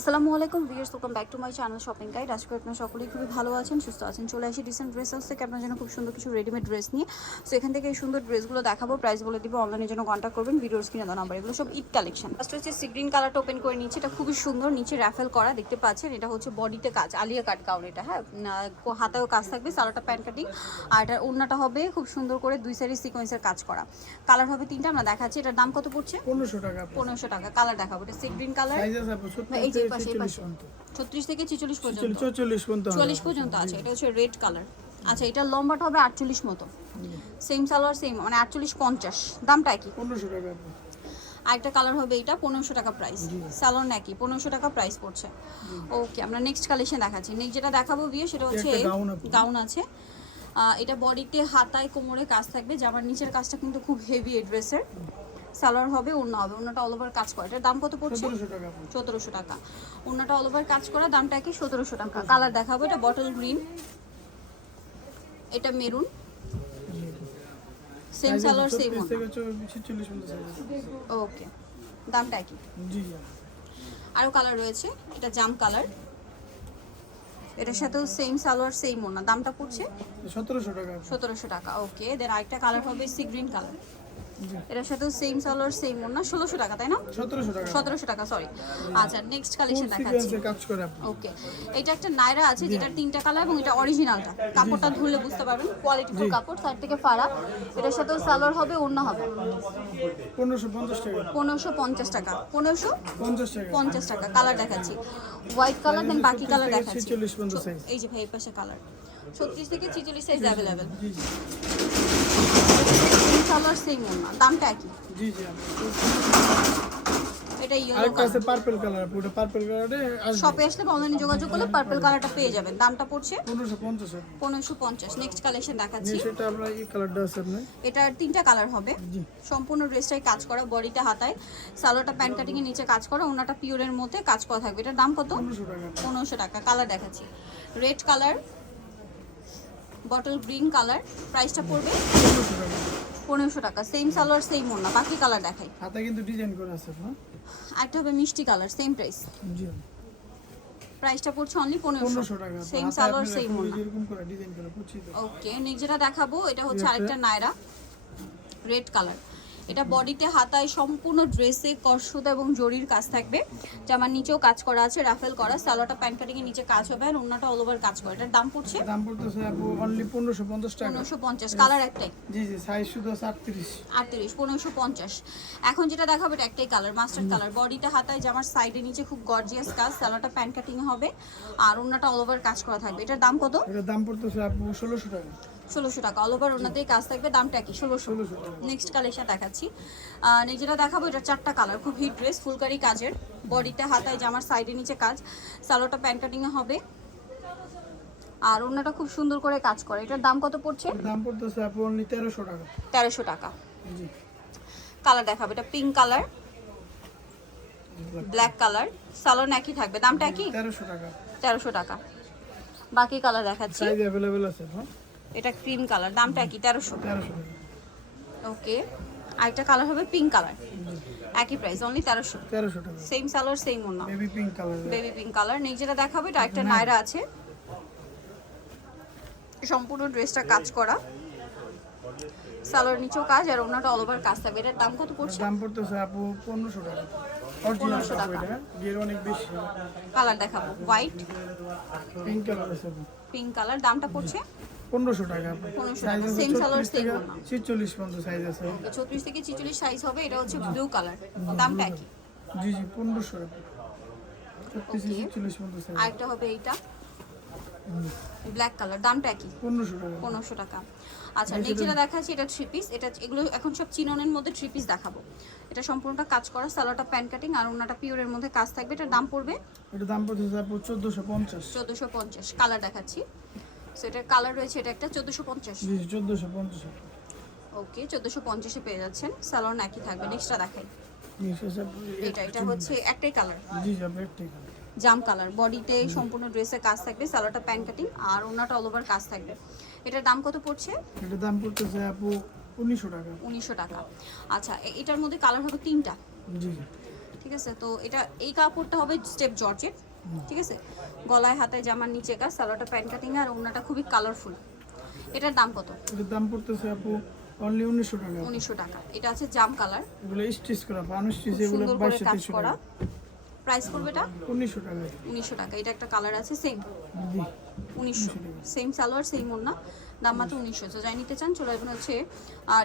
আসসালামু আলাইকুম viewers welcome back to my channel shopping guide আজকে আপনারা সকলেই খুবই ভালো আছেন সুস্থ আছেন। চলে আসি ডিসেন্ট ড্রেস হাউস থেকে। আপনার জন্য খুব সুন্দর কিছু রেডিমেড ড্রেস নিয়ে। সো এখান থেকে এই সুন্দর ড্রেসগুলো দেখাবো প্রাইস বলে দিব অনলাইনের জন্য কন্ট্যাক্ট করবেন ভিডিওর স্ক্রিনে দেওয়া নাম্বার এগুলো সব ঈদ কালেকশন ফার্স্ট হচ্ছে সি গ্রিন কালারটা ওপেন করে নিচ্ছে এটা খুবই সুন্দর নিচে র্যাফেল করা দেখতে পাচ্ছেন এটা হচ্ছে বডিতে কাজ আলিয়া কাট গাউন এটা হ্যাঁ? হাতেও কাজ থাকবে সালোটা প্যান্ট কাটিং আর এটার ওড়নাটা হবে খুব সুন্দর করে দুই সাইডে সিকোয়েন্সের কাজ করা। কালার হবে তিনটা আমরা দেখাচ্ছি এটার দাম কত পড়ছে? পনেরোশো টাকা পনেরোশো টাকা কালার দেখাবো এটা সি গ্রিন কালার সাইজ আছে এই যে পাশে, এই পাশে। থেকে পর্যন্ত। আছে এটা হচ্ছে রেড কালার আচ্ছা এটা লম্বাটা হবে আটচল্লিশ মতো। সেম সালোয়ার সেম মানে আটচল্লিশ পঞ্চাশ। দামটা একই। পনেরোশো টাকা। আরেকটা কালার হবে এটা পনেরোশো টাকা প্রাইস নাকি পনেরোশো টাকা প্রাইস পড়ছে। ওকে আমরা নেক্সট কালেকশন দেখাচ্ছি। নেক্সট যেটা দেখাবো বিয়ে সেটা হচ্ছে। গাউন আছে। এটা বডিতে হাতায় কোমরে কাজ থাকবে। জামার নিচের কাজটা কিন্তু খুব হেভি ড্রেসের সালোয়ার হবে অন্য হবে। অন্যটা অল ওভার কাজ করে। এটার দাম কত পড়ছে? সতেরোশো টাকা অন্যটা অল ওভার কাজ করা দামটা কি? সতেরোশো টাকা। কালার দেখাবো এটা বটল গ্রিন এটা maroon same salwar same. Okay দামটা কি আরও কালার রয়েছে। এটা জাম কালার এটার সাথেও সেম সালোয়ার সেম ওনা দামটা পড়ছে? সতেরোশো টাকা। সতেরোশো টাকা। ওকে দেন আরেকটা কালার হবে সি গ্রিন কালার এটার সাথেও সেম সালোয়ার সেম ওনা ষোলোশো টাকা তাই না? সতেরোশো টাকা। সতেরোশো টাকা সরি আচ্ছা নেক্সট কালেকশন দেখাচ্ছি। ওকে এটা একটা নাইরা আছে যেটার তিনটা কালার এবং এটা অরিজিনালটা কাপড়টা ধুলে বুঝতে পারবেন কোয়ালিটিফুল কাপড় সাইড থেকে ফাড়া। এটার সাথেও সালোয়ার হবে অন্য হবে। পনেরোশো পঞ্চাশ টাকা। পনেরোশো পঞ্চাশ টাকা। পনেরোশো পঞ্চাশ টাকা। পঞ্চাশ টাকা কালার দেখাচ্ছি। হোয়াইট কালার দেন বাকি কালার দেখাচ্ছি। 46 এই যে ভাই পাশে কালার ছত্রিশ থেকে ছিচল্লিশ সাইজ অ্যাভেলেবেল কালার সেম না দামটা একই। জি জি এটা ইয়েলো আরেকটা কালার পার্পল কালার পুরো পার্পল কালারে শপে আসলে অনলাইনে যোগাযোগ করলে পার্পল কালারটা পেয়ে যাবেন। দামটা পড়ছে? নেক্সট কালেকশন দেখাচ্ছি। সেটা আপনার এই কালারটা আছে আপনার। এটার তিনটা কালার হবে। সম্পূর্ণ ড্রেসটাই কাজ করা বডিতে হাতায়। সালোয়ারটা প্যান্ট কাটিং এর নিচে কাজ করা ওনাটা পিওরের মধ্যে কাজ করা থাকবে। এটার দাম কত? পনেরোশো টাকা। কালার দেখাচ্ছি। Red colour bottle green colour প্রাইসটা পড়বে? টাকা। পনেরোশো টাকা। সেম সালোয়ার সেম ওড়না। বাকি কালার দেখাই। হাতে কিন্তু ডিজাইন করে আছে না একটা হবে মিষ্টি কালার সেম প্রাইস জি। প্রাইসটা পড়ছে অনলি পনেরোশো। টাকা। সেম সালোয়ার সেম ওড়না। এরকম করে ডিজাইন করে পড়ছে ওকে নেক্সট যেটা দেখাবো এটা হচ্ছে আরেকটা নায়রা। রেড কালার এটা বডিতে হাতায় সম্পূর্ণ ড্রেসে কর্ষতা এবং জরির কাজ থাকবে। জামার নিচেও কাজ করা আছে রাফেল করা সালোয়ারটা প্যান্ট কাটিং এর নিচে কাজ হবে আর অন্যটা অল ওভার কাজ করে। এটার দাম পড়ছে? দাম পড়তেছে আপু অনলি পনেরোশো পঞ্চাশ টাকা। পনেরোশো পঞ্চাশ কালার একটাই। জি জি সাইজ শুধু আছে আটত্রিশ। আটত্রিশ পনেরোশো পঞ্চাশ। এখন যেটা দেখাবো এটা একটাই কালার মাস্টার কালার বডিতে হাতায় জামার সাইডে নিচে খুব গর্জিয়াস কাজ সালোয়ারটা প্যান্ট কাটিং হবে আর অন্যটা অল ওভার কাজ করা থাকবে। এটার দাম কত? এটার দাম পড়তেছে আপু ষোলোশো টাকা। ষোলোশো টাকা। অল ওভার ওনাতেই কাজ থাকবে দামটা কি ষোলোশো। নেক্সট কালেকশন দেখাচ্ছি। নেক্সট যেটা দেখাবো এটা চারটা কালার খুব হিট ড্রেস ফুলকারি কাজের। বডিতে হাতায় জামার সাইডে নিচে কাজ। সালোটা প্যান্ট কাটিংয়ে হবে। আর ওনাটা খুব সুন্দর করে কাজ করে। এটার দাম কত পড়ছে? দাম পড়তেছে আপু অনলি তেরোশো টাকা। তেরোশো টাকা। কালার দেখাবো এটা পিঙ্ক কালার ব্ল্যাক কালার সালোন একই থাকবে। দামটা একই? তেরোশো টাকা। তেরোশো টাকা। বাকি কালার দেখাচ্ছি। অ্যাভেলেবেল আছে হ্যাঁ? এটা ক্রিম কালার দামটা একই তেরোশো। ওকে আরেকটা কালার হবে পিঙ্ক কালার একই প্রাইস অনলি তেরোশো। তেরোশো টাকা। সেম সালোয়ার সেম ওনা baby pink colour baby pink colour next যেটা দেখাবে এটা একটা নায়রা আছে। সম্পূর্ণ ড্রেসটা কাজ করা। সালোয়ার নিচেও কাজ আর ওনাটা অল ওভার কাজ থাকবে। এটার দাম কত পড়ছে? দাম পড়তেছে আপু পনেরোশো টাকা। অরিজিনাল 1500 টাকা। এটা গিয়ে অনেক বেশি। কালার দেখাবো white pink colour pink colour দামটা পড়ছে? পনেরোশো টাকা। আপু 1500 সাইজ টাকা। ওড়না। ছিচল্লিশ পর্যন্ত সাইজ আছে। ছত্রিশ থেকে ছিচল্লিশ সাইজ হবে এটা হচ্ছে ব্লু কালার দামটা একই। জি জি পনেরোশো টাকা। ছত্রিশ ছিচল্লিশ পর্যন্ত সাইজ আরেকটা হবে এইটা। ব্ল্যাক কালার দামটা একই। পনেরোশো টাকা। আচ্ছা নেক্সট যেটা দেখাচ্ছি এটা থ্রি পিস এটা এগুলো এখন সব চিননের মধ্যে থ্রি পিস দেখাবো। এটা সম্পূর্ণটা কাজ করা সালোয়ারটা প্যান্ট কাটিং আর ওনাটা পিওরের মধ্যে কাজ থাকবে। এটার দাম পড়বে? এটা দাম আপু চোদ্দোশো পঞ্চাশ। চোদ্দোশো পঞ্চাশ কালার দেখাচ্ছি। সো এটার কালার রয়েছে এটা একটা চোদ্দোশো পঞ্চাশ। জি চোদ্দোশো পঞ্চাশ। ওকে চোদ্দোশো পঞ্চাশে পেয়ে যাচ্ছেন। সালোয়ার একই থাকবে। নেক্সটটা দেখাই। এটা এটা হচ্ছে একটাই কালার জি ঠিক আছে জাম কালার। বডিতে সম্পূর্ণ ড্রেসে কাজ থাকবে সালোয়ারটা প্যান্ট কাটিং আর ওনাটা অল ওভার কাজ থাকবে। এটার দাম কত পড়ছে? এটার দাম পড়তেছে আপু উনিশশো টাকা। উনিশশো টাকা। আচ্ছা এটার মধ্যে কালার হবে তিনটা। জি। ঠিক আছে তো এটা এই কাপড়টা হবে স্টেপ জর্জেট। ঠিক আছে? গলায় হাতায় জামার নিচে কাজ সালোয়ারটা প্যান্ট কাটিং আর ওড়নাটা খুবই কালারফুল এটার দাম কত? এটার দাম পড়তেছে আপু অনলি টাকা। এটা আছে জাম কালার। এগুলো স্টিচ করা বানু স্টিচ এগুলো সুন্দর করে বাইশশো কাজ তেইশশো করা। টাকা। প্রাইস করবে এটা? উনিশশো টাকা। উনিশশো টাকা। এটা একটা কালার আছে সেম জি। উনিশশো। সেম সালোয়ার সেম ওন্না দাম মাত্র উনিশশো। তো যাই নিতে চান চলে আসবেন হচ্ছে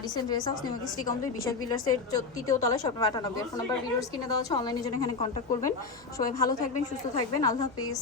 রিসেন্ট ড্রেস হাউস নিউ কিস্টি কমপ্লিট বিশাল বিল্ডার্সের তৃতীয় তলায় সব আটানব্বই ফোন নাম্বার ভিডিওস কিনে দেওয়া আছে অনলাইনে জন্য এখানে কন্ট্যাক্ট করবেন। সবাই ভালো থাকবেন সুস্থ থাকবেন। আল্লাহ হাফিজ।